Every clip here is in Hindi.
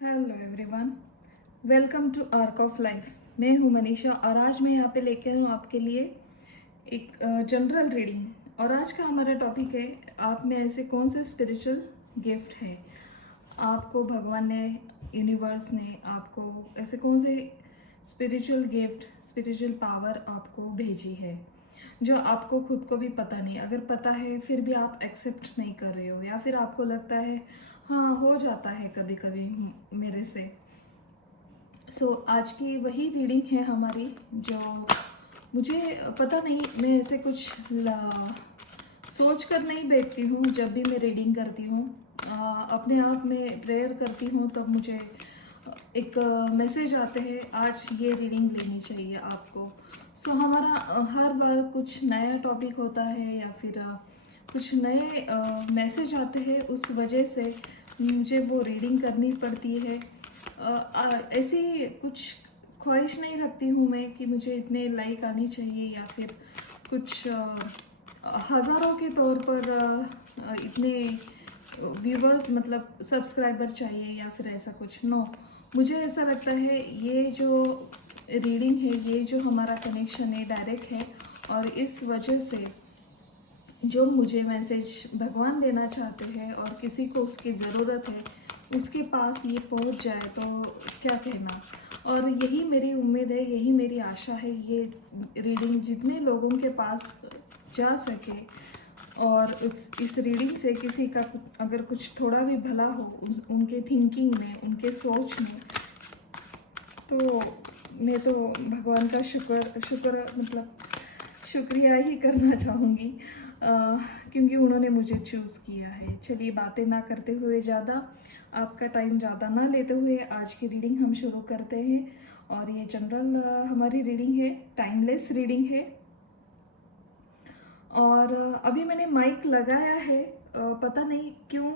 Hello everyone, welcome to Arc of Life. मैं हूं मनीषा और आज मैं यहाँ पे लेके आई हूँ आपके लिए एक जनरल रीडिंग। और आज का हमारा टॉपिक है, आप में ऐसे कौन से स्पिरिचुअल गिफ्ट है आपको भगवान ने, यूनिवर्स ने आपको ऐसे कौन से स्पिरिचुअल गिफ्ट, स्पिरिचुअल पावर आपको भेजी है जो आपको खुद को भी पता नहीं। अगर पता है फिर भी आप एक्सेप्ट नहीं कर रहे हो, या फिर आपको लगता है हाँ हो जाता है कभी कभी मेरे से। आज की वही रीडिंग है हमारी जो मुझे पता नहीं, मैं ऐसे कुछ सोच कर नहीं बैठती हूँ। जब भी मैं रीडिंग करती हूँ अपने आप में प्रेयर करती हूँ तब मुझे एक मैसेज आते हैं, आज ये रीडिंग लेनी चाहिए आपको। हमारा हर बार कुछ नया टॉपिक होता है या फिर कुछ नए मैसेज आते हैं, उस वजह से मुझे वो रीडिंग करनी पड़ती है। ऐसी कुछ ख्वाहिश नहीं रखती हूँ मैं कि मुझे इतने लाइक आनी चाहिए या फिर कुछ हज़ारों के तौर पर इतने व्यूवर्स मतलब सब्सक्राइबर चाहिए या फिर ऐसा कुछ। नो, मुझे ऐसा लगता है ये जो रीडिंग है, ये जो हमारा कनेक्शन है डायरेक्ट है, और इस वजह से जो मुझे मैसेज भगवान देना चाहते हैं और किसी को उसकी ज़रूरत है उसके पास ये पहुंच जाए तो क्या कहना। और यही मेरी उम्मीद है, यही मेरी आशा है, ये रीडिंग जितने लोगों के पास जा सके और इस रीडिंग से किसी का अगर कुछ थोड़ा भी भला हो उनके थिंकिंग में, उनके सोच में, तो मैं तो भगवान का शुक्र मतलब शुक्रिया ही करना चाहूँगी, क्योंकि उन्होंने मुझे चूज़ किया है। चलिए बातें ना करते हुए, ज़्यादा आपका टाइम ज़्यादा ना लेते हुए आज की रीडिंग हम शुरू करते हैं। और ये जनरल हमारी रीडिंग है, टाइमलेस रीडिंग है। और अभी मैंने माइक लगाया है, पता नहीं क्यों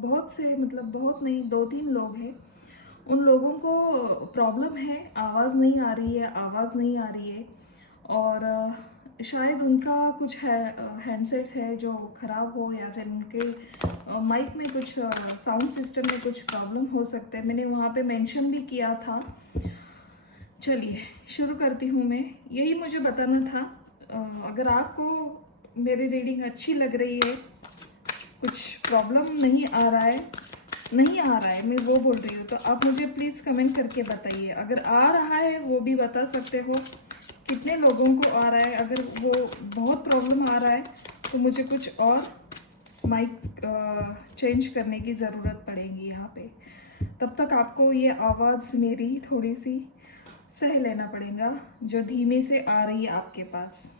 बहुत से मतलब बहुत नहीं, 2-3 लोग हैं, उन लोगों को प्रॉब्लम है, आवाज़ नहीं आ रही है, आवाज़ नहीं आ रही है। और शायद उनका कुछ है, हैंडसेट है जो ख़राब हो, या फिर उनके माइक में कुछ साउंड सिस्टम में कुछ प्रॉब्लम हो सकता है। मैंने वहाँ पे मेंशन भी किया था। चलिए शुरू करती हूँ मैं। यही मुझे बताना था, अगर आपको मेरी रीडिंग अच्छी लग रही है, कुछ प्रॉब्लम नहीं आ रहा है, नहीं आ रहा है मैं वो बोल रही हूँ, तो आप मुझे प्लीज़ कमेंट करके बताइए। अगर आ रहा है वो भी बता सकते हो कितने लोगों को आ रहा है। अगर वो बहुत प्रॉब्लम आ रहा है तो मुझे कुछ और माइक चेंज करने की ज़रूरत पड़ेगी यहाँ पे। तब तक आपको ये आवाज़ मेरी थोड़ी सी सह लेना पड़ेगा जो धीमे से आ रही है आपके पास।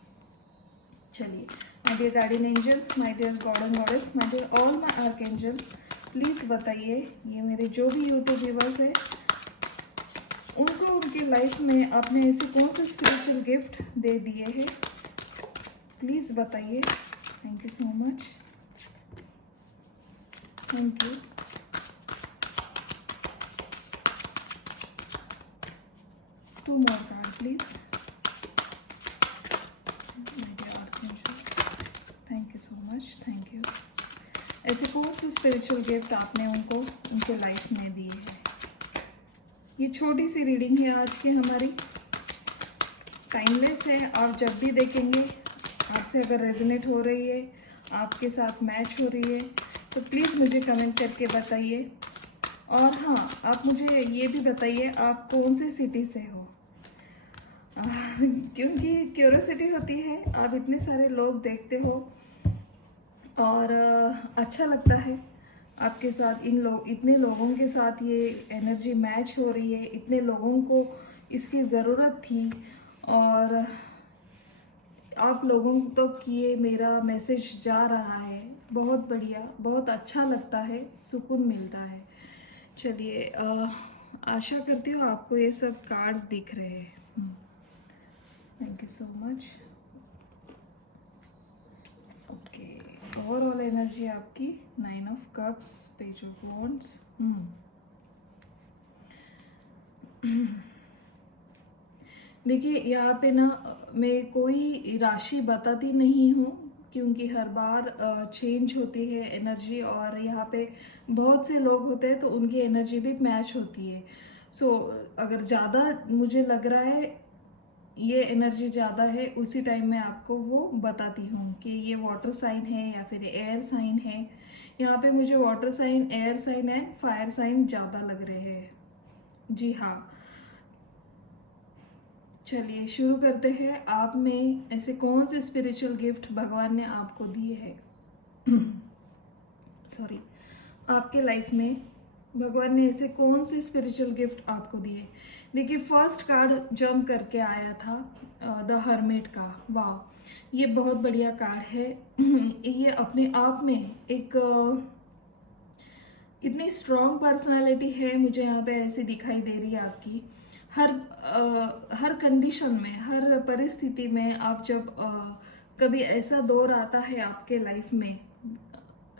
चलिए, my dear guardian angel, my dear god and goddess, my dear all my archangel, please बताइए ये मेरे जो भी यूट्यूब व्यूवर्स है उनको उनके लाइफ में आपने ऐसे कौन से स्पिरिचुअल गिफ्ट दे दिए हैं, प्लीज़ बताइए। Thank you so much, thank you. Two more card please, thank you so much, thank you. ऐसे कौन से स्पिरिचुअल गिफ्ट आपने उनको उनके लाइफ में दिए हैं। ये छोटी सी रीडिंग है आज की हमारी, टाइमलेस है। आप जब भी देखेंगे, आपसे अगर रेजोनेट हो रही है, आपके साथ मैच हो रही है, तो प्लीज़ मुझे कमेंट करके बताइए। और हाँ, आप मुझे ये भी बताइए आप कौन से सिटी से हो, क्योंकि क्यूरियोसिटी होती है। आप इतने सारे लोग देखते हो और अच्छा लगता है आपके साथ, इतने लोगों के साथ ये एनर्जी मैच हो रही है, इतने लोगों को इसकी ज़रूरत थी और आप लोगों तक ये मेरा मैसेज जा रहा है। बहुत बढ़िया, बहुत अच्छा लगता है, सुकून मिलता है। चलिए, आशा करती हूँ आपको ये सब कार्ड्स दिख रहे हैं। Thank you so much. Okay, overall energy आपकी 9 of cups, page of wands. देखिए यहाँ पे ना मैं कोई राशि बताती नहीं हूँ, क्योंकि हर बार चेंज होती है एनर्जी, और यहाँ पे बहुत से लोग होते हैं तो उनकी एनर्जी भी मैच होती है। सो अगर ज़्यादा मुझे लग रहा है ये एनर्जी ज़्यादा है, उसी टाइम मैं आपको वो बताती हूँ कि ये वाटर साइन है या फिर एयर साइन है। यहाँ पे मुझे water sign, air sign and fire sign ज़्यादा लग रहे हैं। जी हाँ, चलिए शुरू करते हैं। आप में ऐसे कौन से स्पिरिचुअल गिफ्ट भगवान ने आपको दिए हैं? सॉरी, आपके लाइफ में भगवान ने ऐसे कौन से स्पिरिचुअल गिफ्ट आपको दिए? देखिए, फर्स्ट कार्ड जंप करके आया था द हर्मिट का। वाह, ये बहुत बढ़िया कार्ड है। ये अपने आप में एक इतनी स्ट्रॉन्ग पर्सनालिटी है, मुझे यहाँ पे ऐसी दिखाई दे रही है आपकी। हर कंडीशन में, हर परिस्थिति में, आप जब कभी ऐसा दौर आता है आपके लाइफ में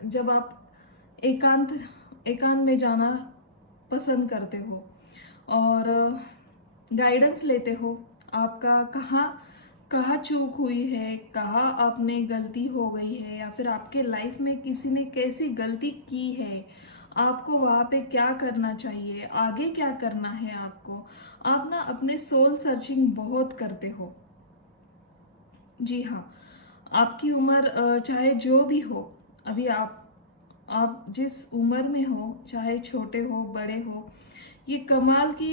जब आप एकांत एकांत में जाना पसंद करते हो और गाइडेंस लेते हो, आपका कहाँ कहाँ चूक हुई है, कहाँ आपने गलती हो गई है, या फिर आपके लाइफ में किसी ने कैसी गलती की है, आपको वहाँ पे क्या करना चाहिए, आगे क्या करना है आपको। आप ना अपने सोल सर्चिंग बहुत करते हो। जी हाँ, आपकी उम्र चाहे जो भी हो, अभी आप जिस उम्र में हो, चाहे छोटे हो बड़े हो, ये कमाल की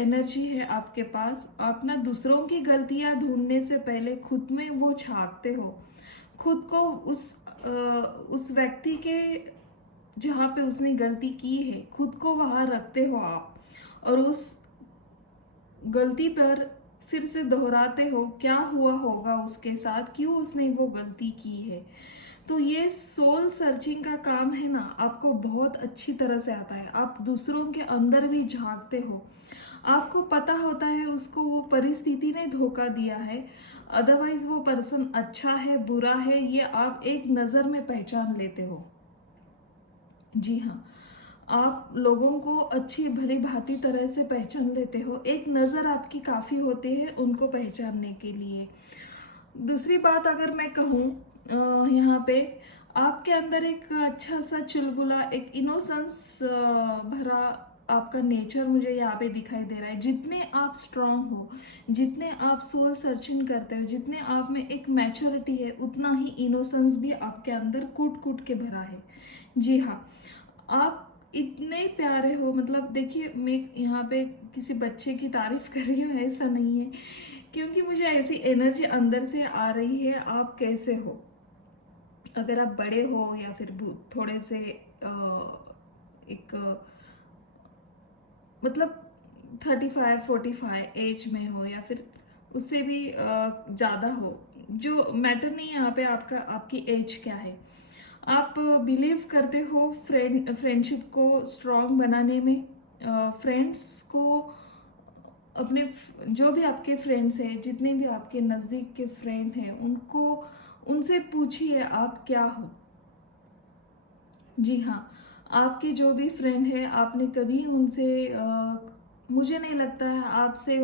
एनर्जी है आपके पास। आप ना दूसरों की गलतियां ढूंढने से पहले खुद में वो झांकते हो, खुद को उस व्यक्ति के जहाँ पे उसने गलती की है, खुद को वहाँ रखते हो आप, और उस गलती पर फिर से दोहराते हो क्या हुआ होगा उसके साथ, क्यों उसने वो गलती की है। तो ये सोल सर्चिंग का काम है ना, आपको बहुत अच्छी तरह से आता है। आप दूसरों के अंदर भी झांकते हो, आपको पता होता है उसको वो परिस्थिति ने धोखा दिया है, अदरवाइज वो पर्सन अच्छा है बुरा है, ये आप एक नज़र में पहचान लेते हो। जी हाँ, आप लोगों को अच्छी भली भांति तरह से पहचान लेते हो, एक नज़र आपकी काफ़ी होती है उनको पहचानने के लिए। दूसरी बात अगर मैं कहूँ, यहाँ पे आपके अंदर एक अच्छा सा चुलबुला, एक इनोसेंस भरा आपका नेचर मुझे यहाँ पे दिखाई दे रहा है। जितने आप स्ट्रांग हो, जितने आप सोल सर्चिंग करते हो, जितने आप में एक मैच्योरिटी है, उतना ही इनोसेंस भी आपके अंदर कूट कूट के भरा है। जी हाँ, आप इतने प्यारे हो, मतलब देखिए, मैं यहाँ पे किसी बच्चे की तारीफ कर रही हूँ ऐसा नहीं है, क्योंकि मुझे ऐसी एनर्जी अंदर से आ रही है। आप कैसे हो, अगर आप बड़े हो या फिर थोड़े से एक मतलब 35-45 एज में हो, या फिर उससे भी ज़्यादा हो, जो मैटर नहीं है यहाँ पे आपका, आपकी एज क्या है। आप बिलीव करते हो फ्रेंडशिप को स्ट्रॉन्ग बनाने में, फ्रेंड्स को अपने जो भी आपके फ्रेंड्स हैं, जितने भी आपके नज़दीक के फ्रेंड हैं, उनसे पूछिए आप क्या हो। जी हाँ, आपके जो भी फ्रेंड है, आपने कभी उनसे मुझे नहीं लगता है आपसे,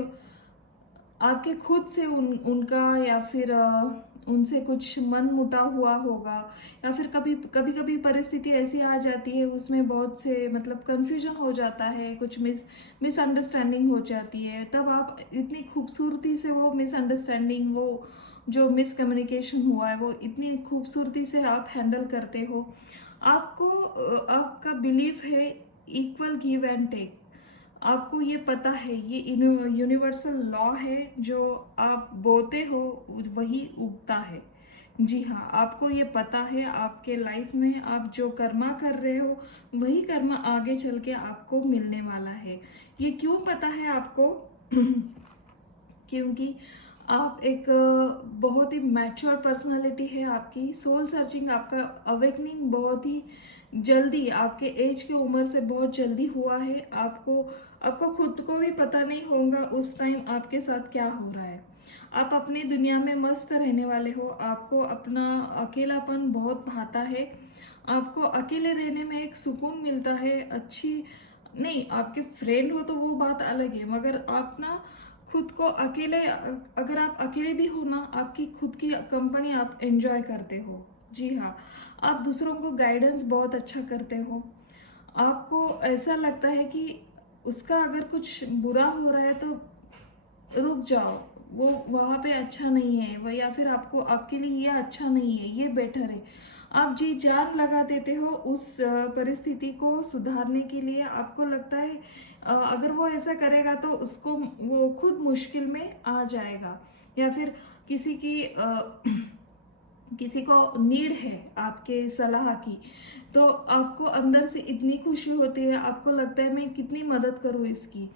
आपके खुद से उनका या फिर उनसे कुछ मन मुटाव हुआ होगा, या फिर कभी कभी परिस्थिति ऐसी आ जाती है उसमें बहुत से मतलब कंफ्यूजन हो जाता है, कुछ मिसअंडरस्टैंडिंग हो जाती है, तब आप इतनी खूबसूरती से वो मिसअंडरस्टैंडिंग, वो जो मिसकम्युनिकेशन हुआ है, वो इतनी खूबसूरती से आप हैंडल करते हो। आपको आपका बिलीफ है इक्वल गिव एंड टेक। आपको ये पता है, ये यूनिवर्सल लॉ है, जो आप बोते हो वही उगता है। जी हाँ, आपको ये पता है, आपके लाइफ में आप जो कर्मा कर रहे हो वही कर्मा आगे चल के आपको मिलने वाला है। ये क्यों पता है आपको? क्योंकि आप एक बहुत ही मैच्योर पर्सनालिटी है, आपकी सोल सर्चिंग, आपका अवेकनिंग बहुत ही जल्दी, आपके एज की उम्र से बहुत जल्दी हुआ है। आपको खुद को भी पता नहीं होगा उस टाइम आपके साथ क्या हो रहा है। आप अपनी दुनिया में मस्त रहने वाले हो, आपको अपना अकेलापन बहुत भाता है, आपको अकेले रहने में एक सुकून मिलता है। अच्छी नहीं, आपके फ्रेंड हो तो वो बात अलग है, मगर आप ना खुद को अकेले अगर आप अकेले भी हो ना, आपकी खुद की कंपनी आप एंजॉय करते हो। जी हाँ, आप दूसरों को गाइडेंस बहुत अच्छा करते हो। आपको ऐसा लगता है कि उसका अगर कुछ बुरा हो रहा है तो रुक जाओ, वो वहाँ पे अच्छा नहीं है वह, या फिर आपको आपके लिए ये अच्छा नहीं है, ये बेटर है। आप जी जान लगा देते हो उस परिस्थिति को सुधारने के लिए। आपको लगता है अगर वो ऐसा करेगा तो उसको वो खुद मुश्किल में आ जाएगा, या फिर किसी की किसी को नीड है आपके सलाह की, तो आपको अंदर से इतनी खुशी होती है, आपको लगता है मैं कितनी मदद करूँ इसकी।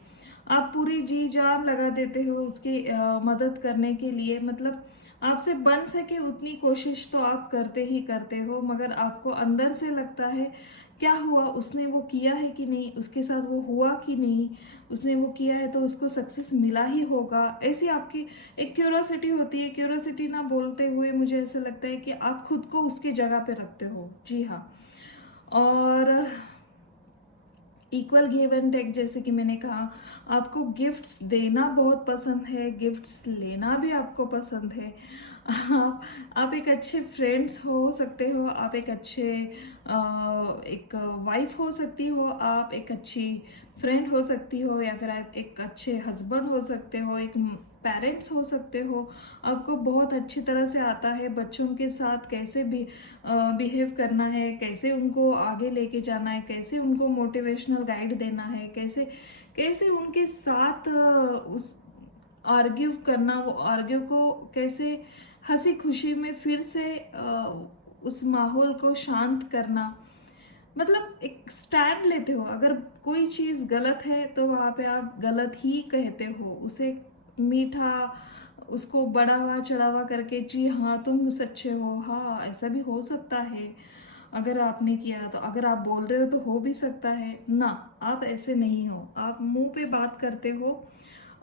आप पूरी जी जान लगा देते हो उसकी मदद करने के लिए। मतलब आपसे बन सके उतनी कोशिश तो आप करते ही करते हो, मगर आपको अंदर से लगता है क्या हुआ, उसने वो किया है कि नहीं, उसके साथ वो हुआ कि नहीं, उसने वो किया है तो उसको सक्सेस मिला ही होगा। ऐसी आपकी एक क्यूरोसिटी होती है। क्यूरोसिटी ना बोलते हुए मुझे ऐसा लगता है कि आप खुद को उसकी जगह पे रखते हो। जी हाँ, और इक्वल गिव एंड टेक, जैसे कि मैंने कहा, आपको गिफ्ट्स देना बहुत पसंद है, गिफ्ट्स लेना भी आपको पसंद है। आप एक अच्छे फ्रेंड्स हो सकते हो, आप एक अच्छे एक वाइफ हो सकती हो, आप एक अच्छी फ्रेंड हो सकती हो, या फिर आप एक अच्छे हस्बैंड हो सकते हो, एक पेरेंट्स हो सकते हो। आपको बहुत अच्छी तरह से आता है बच्चों के साथ कैसे भी बिहेव करना है, कैसे उनको आगे लेके जाना है, कैसे उनको मोटिवेशनल गाइड देना है, कैसे कैसे उनके साथ उस आर्ग्यू करना, वो आर्ग्यू को कैसे हंसी खुशी में फिर से उस माहौल को शांत करना। मतलब एक स्टैंड लेते हो, अगर कोई चीज़ गलत है तो वहाँ पे आप गलत ही कहते हो, उसे मीठा, उसको बढ़ावा चढ़ावा करके जी हाँ तुम सच्चे हो, हाँ ऐसा भी हो सकता है, अगर आपने किया तो, अगर आप बोल रहे हो तो हो भी सकता है ना। आप ऐसे नहीं हो, आप मुंह पे बात करते हो।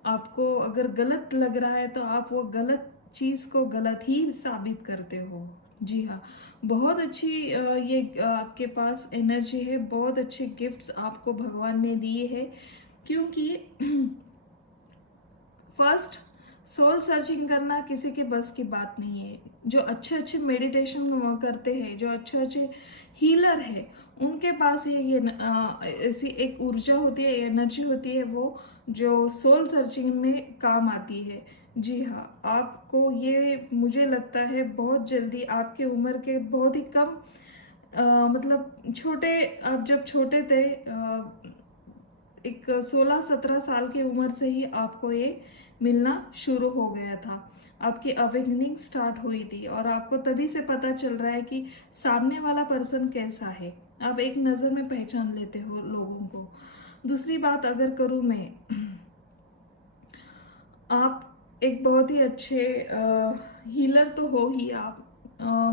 आपको अगर गलत लग रहा है तो आप वो गलत चीज़ को गलत ही साबित करते हो। जी हाँ, बहुत अच्छी ये आपके पास एनर्जी है, बहुत अच्छे गिफ्ट्स आपको भगवान ने दिए हैं, क्योंकि फर्स्ट सोल सर्चिंग करना किसी के बस की बात नहीं है। जो अच्छे अच्छे मेडिटेशन करते हैं, जो अच्छे अच्छे हीलर है, उनके पास ये ऐसी एक ऊर्जा होती है, एनर्जी होती है, वो जो सोल सर्चिंग में काम आती है। जी हाँ, आपको ये मुझे लगता है बहुत जल्दी, आपके उम्र के बहुत ही कम मतलब छोटे, आप जब छोटे थे एक 16-17 साल की उम्र से ही आपको ये मिलना शुरू हो गया था, आपकी अवेकनिंग स्टार्ट हुई थी, और आपको तभी से पता चल रहा है कि सामने वाला पर्सन कैसा है। आप एक नज़र में पहचान लेते हो लोगों को। दूसरी बात अगर करूँ मैं, आप एक बहुत ही अच्छे हीलर तो हो ही आप,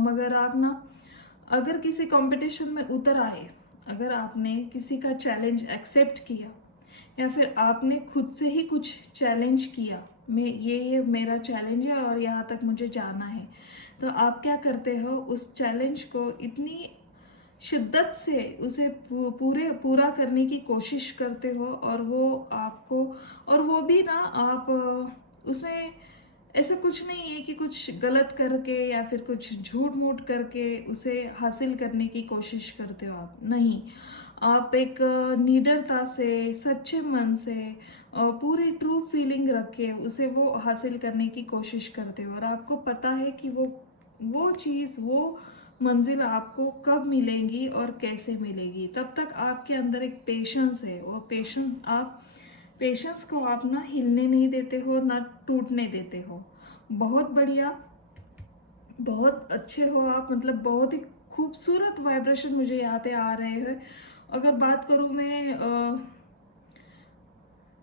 मगर आप ना अगर किसी कंपटीशन में उतर आए, अगर आपने किसी का चैलेंज एक्सेप्ट किया, या फिर आपने खुद से ही कुछ चैलेंज किया, मैं ये मेरा चैलेंज है और यहाँ तक मुझे जाना है, तो आप क्या करते हो, उस चैलेंज को इतनी शिद्दत से उसे पूरा करने की कोशिश करते हो, और वो आपको, और वो भी ना आप उसमें ऐसा कुछ नहीं है कि कुछ गलत करके या फिर कुछ झूठ मूठ करके उसे हासिल करने की कोशिश करते हो। आप नहीं, आप एक निडरता से, सच्चे मन से, पूरी ट्रू फीलिंग रख के उसे वो हासिल करने की कोशिश करते हो, और आपको पता है कि वो चीज़, वो मंजिल आपको कब मिलेंगी और कैसे मिलेगी। तब तक आपके अंदर एक पेशेंस है, और पेशेंस को आप ना हिलने नहीं देते हो, ना टूटने देते हो। बहुत बढ़िया, बहुत अच्छे हो आप, मतलब बहुत ही खूबसूरत वाइब्रेशन मुझे यहाँ पे आ रहे हैं। अगर बात करूँ मैं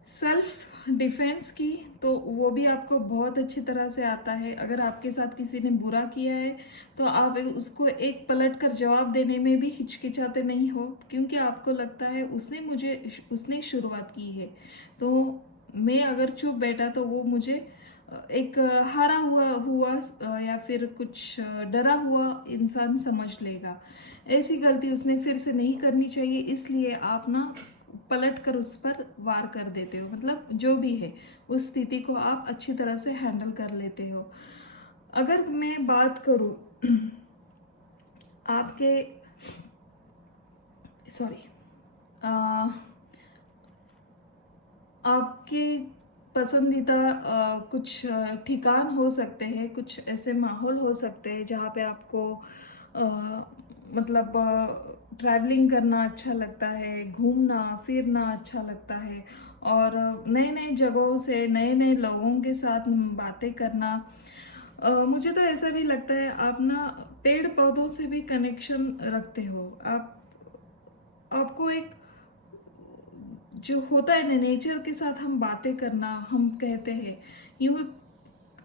सेल्फ डिफेंस की, तो वो भी आपको बहुत अच्छी तरह से आता है। अगर आपके साथ किसी ने बुरा किया है तो आप उसको एक पलट कर जवाब देने में भी हिचकिचाते नहीं हो, क्योंकि आपको लगता है उसने शुरुआत की है, तो मैं अगर चुप बैठा तो वो मुझे एक हारा हुआ हुआ या फिर कुछ डरा हुआ इंसान समझ लेगा। ऐसी गलती उसने फिर से नहीं करनी चाहिए, इसलिए आप ना पलट कर उस पर वार कर देते हो, मतलब जो भी है उस स्थिति को आप अच्छी तरह से हैंडल कर लेते हो। अगर मैं बात करूँ आपके सॉरी आपके पसंदीदा कुछ ठिकान हो सकते हैं, कुछ ऐसे माहौल हो सकते हैं जहाँ पे आपको मतलब ट्रैवलिंग करना अच्छा लगता है, घूमना फिरना अच्छा लगता है, और नए नए जगहों से नए नए लोगों के साथ बातें करना। मुझे तो ऐसा भी लगता है आप ना पेड़ पौधों से भी कनेक्शन रखते हो। आपको एक जो होता है ना नेचर के साथ हम बातें करना, हम कहते हैं यूं,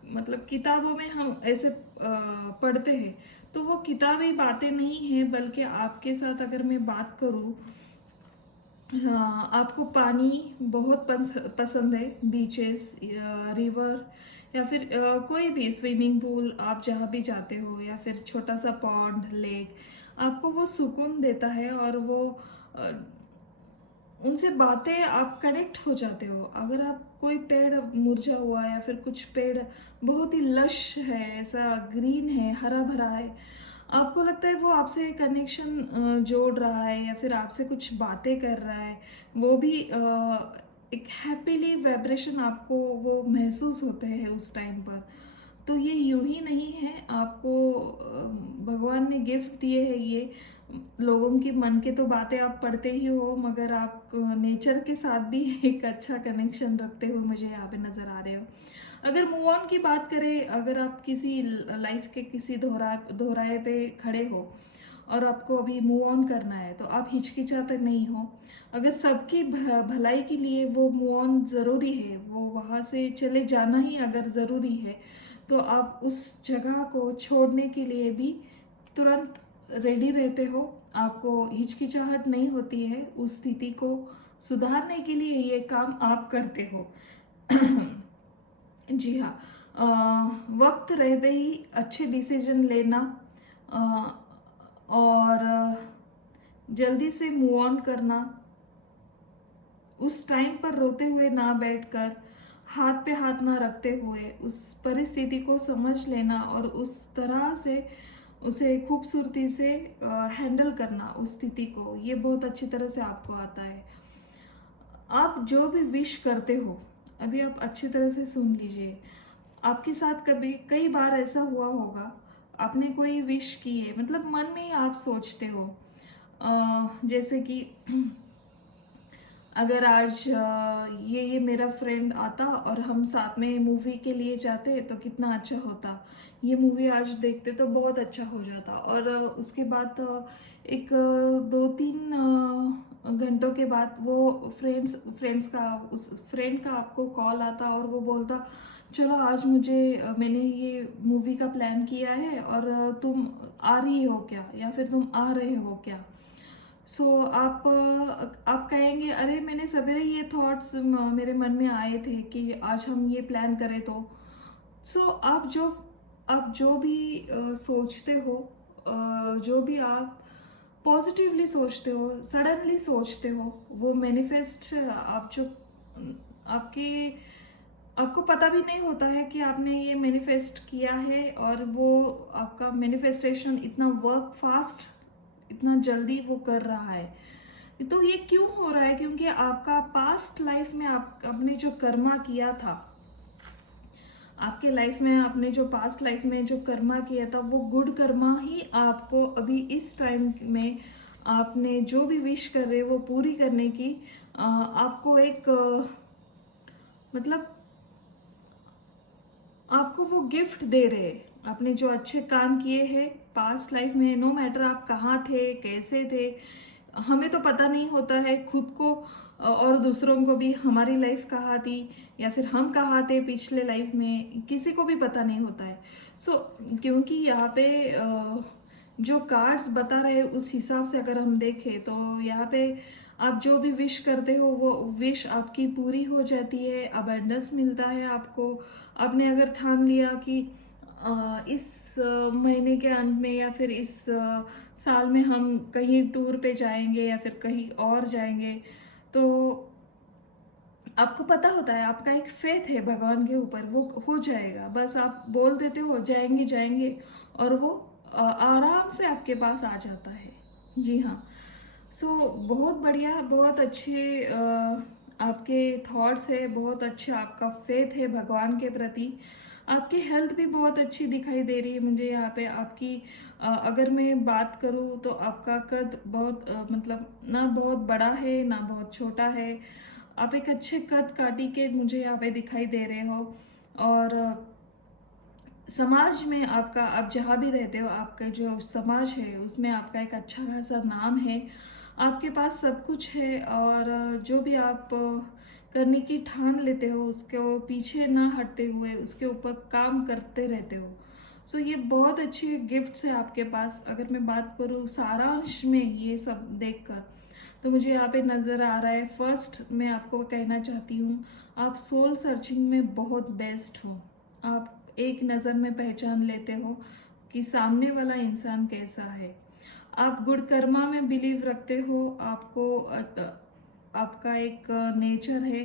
मतलब किताबों में हम ऐसे पढ़ते हैं, तो वो किताबी बातें नहीं है, बल्कि आपके साथ अगर मैं बात करूँ, हाँ, आपको पानी बहुत पसंद है, बीचेस, रिवर, या फिर कोई भी स्विमिंग पूल, आप जहाँ भी जाते हो, या फिर छोटा सा पॉन्ड, लेक, आपको वो सुकून देता है, और वो अ, उनसे बातें आप कनेक्ट हो जाते हो। अगर आप कोई पेड़ मुरझा हुआ है या फिर कुछ पेड़ बहुत ही लश है, ऐसा ग्रीन है, हरा भरा है, आपको लगता है वो आपसे कनेक्शन जोड़ रहा है, या फिर आपसे कुछ बातें कर रहा है, वो भी एक हैप्पीली वाइब्रेशन आपको वो महसूस होते हैं उस टाइम पर। तो ये यूं ही नहीं है, आपको भगवान ने गिफ्ट दिए है ये। लोगों की मन के तो बातें आप पढ़ते ही हो, मगर आप नेचर के साथ भी एक अच्छा कनेक्शन रखते हुए मुझे यहाँ पे नज़र आ रहे हो। अगर मूव ऑन की बात करें, अगर आप किसी लाइफ के किसी दोहराए पे खड़े हो और आपको अभी मूव ऑन करना है, तो आप हिचकिचाते नहीं हो। अगर सबकी भलाई के लिए वो मूव ऑन ज़रूरी है, वो वहाँ से चले जाना ही अगर ज़रूरी है, तो आप उस जगह को छोड़ने के लिए भी तुरंत रेडी रहते हो। आपको हिचकिचाहट नहीं होती है, उस स्थिति को सुधारने के लिए ये काम आप करते हो। जी हाँ, वक्त रहते ही अच्छे डिसीजन लेना, और जल्दी से मूव ऑन करना, उस टाइम पर रोते हुए ना बैठकर, हाथ पे हाथ ना रखते हुए उस परिस्थिति को समझ लेना, और उस तरह से उसे खूबसूरती से हैंडल करना उस स्थिति को, ये बहुत अच्छी तरह से आपको आता है। आप जो भी विश करते हो, अभी आप अच्छी तरह से सुन लीजिए। आपके साथ कभी कई बार ऐसा हुआ होगा, आपने कोई विश की है, मतलब मन में ही आप सोचते हो, जैसे कि अगर आज ये मेरा फ्रेंड आता और हम साथ में मूवी के लिए जाते तो कितना अच्छा होता, ये मूवी आज देखते तो बहुत अच्छा हो जाता। और उसके बाद एक 2-3 घंटों के बाद वो फ्रेंड्स का उस फ्रेंड का आपको कॉल आता और वो बोलता, चलो आज मैंने ये मूवी का प्लान किया है, और तुम आ रही हो क्या, या फिर तुम आ रहे हो क्या। सो आप कहेंगे, अरे मैंने सवेरे ये थॉट्स मेरे मन में आए थे कि आज हम ये प्लान करें। तो सो आप जो भी सोचते हो, जो भी आप पॉजिटिवली सोचते हो, सडनली सोचते हो, वो मैनिफेस्ट आप जो आपके आपको पता भी नहीं होता है कि आपने ये मैनिफेस्ट किया है, और वो आपका मैनिफेस्टेशन इतना वर्क फास्ट, इतना जल्दी वो कर रहा है। तो ये क्यों हो रहा है, क्योंकि आपका पास्ट लाइफ में आपने जो कर्मा किया था, आपके लाइफ में आपने जो पास्ट लाइफ में जो कर्मा किया था, वो गुड कर्मा ही आपको अभी इस टाइम में आपने जो भी विश कर रहे हो वो पूरी करने की आपको एक मतलब आपको वो गिफ्ट दे रहे हैं। आपने जो अच्छे काम किए हैं पास्ट लाइफ में, नो मैटर आप कहाँ थे, कैसे थे, हमें तो पता नहीं होता है खुद को, और दूसरों को भी हमारी लाइफ कहाँ थी, या फिर हम कहाँ थे पिछले लाइफ में, किसी को भी पता नहीं होता है। सो क्योंकि यहाँ पे जो कार्ड्स बता रहे उस हिसाब से अगर हम देखें, तो यहाँ पे आप जो भी विश करते हो वो विश आपकी पूरी हो जाती है, अबंडेंस मिलता है आपको। आपने अगर ठान लिया कि इस महीने के अंत में या फिर इस साल में हम कहीं टूर पे जाएंगे या फिर कहीं और जाएंगे, तो आपको पता होता है, आपका एक फेथ है भगवान के ऊपर, वो हो जाएगा। बस आप बोल देते हो जाएंगे जाएंगे, और वो आराम से आपके पास आ जाता है। जी हाँ। सो बहुत बढ़िया, बहुत अच्छे आपके थॉट्स है, बहुत अच्छा आपका फेथ है भगवान के प्रति। आपकी हेल्थ भी बहुत अच्छी दिखाई दे रही है मुझे यहाँ पे। आपकी अगर मैं बात करूँ तो आपका कद बहुत मतलब ना बहुत बड़ा है ना बहुत छोटा है। आप एक अच्छे कद काटी के मुझे यहाँ पे दिखाई दे रहे हो। और समाज में आपका, आप जहाँ भी रहते हो, आपका जो समाज है उसमें आपका एक अच्छा खासा नाम है। आपके पास सब कुछ है, और जो भी आप करने की ठान लेते हो उसके वो पीछे ना हटते हुए उसके ऊपर काम करते रहते हो। सो ये बहुत अच्छी गिफ्ट्स है आपके पास। अगर मैं बात करूँ सारांश में ये सब देखकर, तो मुझे यहाँ पे नज़र आ रहा है, फर्स्ट मैं आपको कहना चाहती हूँ, आप सोल सर्चिंग में बहुत बेस्ट हो। आप एक नज़र में पहचान लेते हो कि सामने वाला इंसान कैसा है। आप गुड कर्मा में बिलीव रखते हो। आपको आपका एक नेचर है,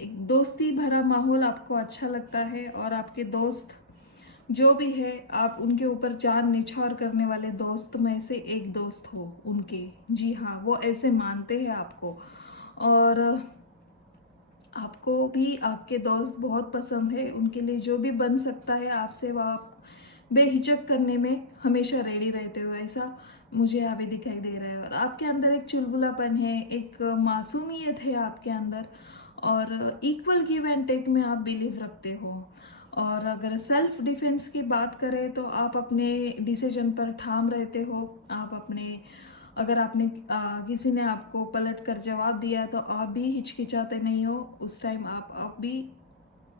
एक दोस्ती भरा माहौल आपको अच्छा लगता है, और आपके दोस्त जो भी है आप उनके ऊपर जान निछावर करने वाले दोस्त में से एक दोस्त हो उनके। जी हाँ, वो ऐसे मानते हैं आपको, और आपको भी आपके दोस्त बहुत पसंद है। उनके लिए जो भी बन सकता है आपसे, वो आप बेहिचक करने में हमेशा रेडी रहते हो, ऐसा मुझे यहाँ पे दिखाई दे रहा है। और आपके अंदर एक चुलबुलापन है, एक मासूमियत है आपके अंदर, और इक्वल गिव एंड टेक में आप बिलीव रखते हो। और अगर सेल्फ डिफेंस की बात करें तो आप अपने डिसीजन पर ठाम रहते हो। आप अपने, अगर आपने किसी ने आपको पलट कर जवाब दिया तो आप भी हिचकिचाते नहीं हो। उस टाइम आप भी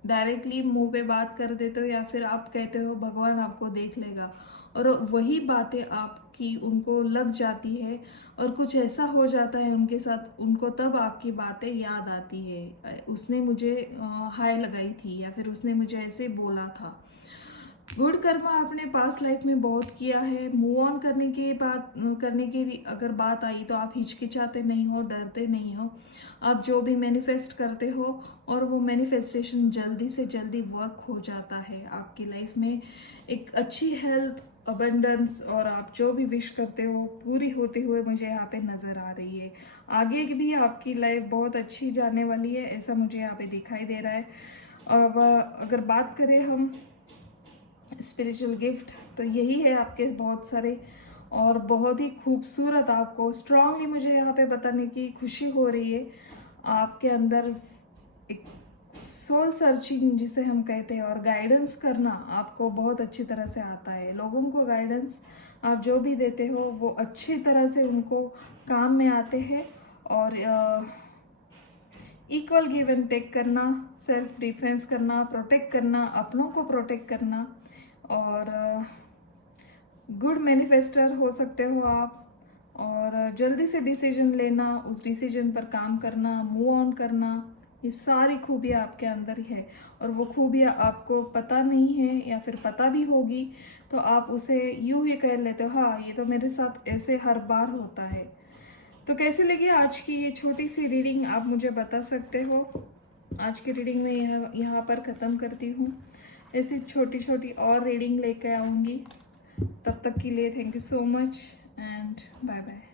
डायरेक्टली मुंह पे बात कर देते हो, या फिर आप कहते हो भगवान आपको देख लेगा, और वही बातें आपकी उनको लग जाती है, और कुछ ऐसा हो जाता है उनके साथ, उनको तब आपकी बातें याद आती है, उसने मुझे हाय लगाई थी, या फिर उसने मुझे ऐसे बोला था। गुड कर्मा आपने पास्ट लाइफ में बहुत किया है। मूव ऑन करने की बात, करने की अगर बात आई तो आप हिचकिचाते नहीं हो, डरते नहीं हो। आप जो भी मैनिफेस्ट करते हो, और वो मैनिफेस्टेशन जल्दी से जल्दी वर्क हो जाता है आपकी लाइफ में। एक अच्छी हेल्थ, अबंडेंस, और आप जो भी विश करते हो पूरी होते हुए मुझे यहाँ पे नज़र आ रही है। आगे भी आपकी लाइफ बहुत अच्छी जाने वाली है, ऐसा मुझे यहाँ पे दिखाई दे रहा है। अब अगर बात करें हम स्पिरिचुअल गिफ्ट, तो यही है आपके बहुत सारे, और बहुत ही खूबसूरत। आपको स्ट्रांगली मुझे यहाँ पे बताने की खुशी हो रही है, आपके अंदर एक सोल सर्चिंग जिसे हम कहते हैं, और गाइडेंस करना आपको बहुत अच्छी तरह से आता है। लोगों को गाइडेंस आप जो भी देते हो वो अच्छी तरह से उनको काम में आते हैं। और इक्वल गिव एंड टेक करना, सेल्फ डिफेंस करना, प्रोटेक्ट करना, अपनों को प्रोटेक्ट करना, और गुड मैनिफेस्टर हो सकते हो आप। और जल्दी से डिसीजन लेना, उस डिसीजन पर काम करना, मूव ऑन करना, ये सारी खूबियाँ आपके अंदर ही है। और वो खूबियाँ आपको पता नहीं है, या फिर पता भी होगी तो आप उसे यूं ही कह लेते हो, हाँ ये तो मेरे साथ ऐसे हर बार होता है। तो कैसे लगी आज की ये छोटी सी रीडिंग, आप मुझे बता सकते हो। आज की रीडिंग में यहाँ पर ख़त्म करती हूँ। ऐसी छोटी छोटी और रीडिंग लेकर आऊँगी। तब तक के लिए thank you so much, and bye bye.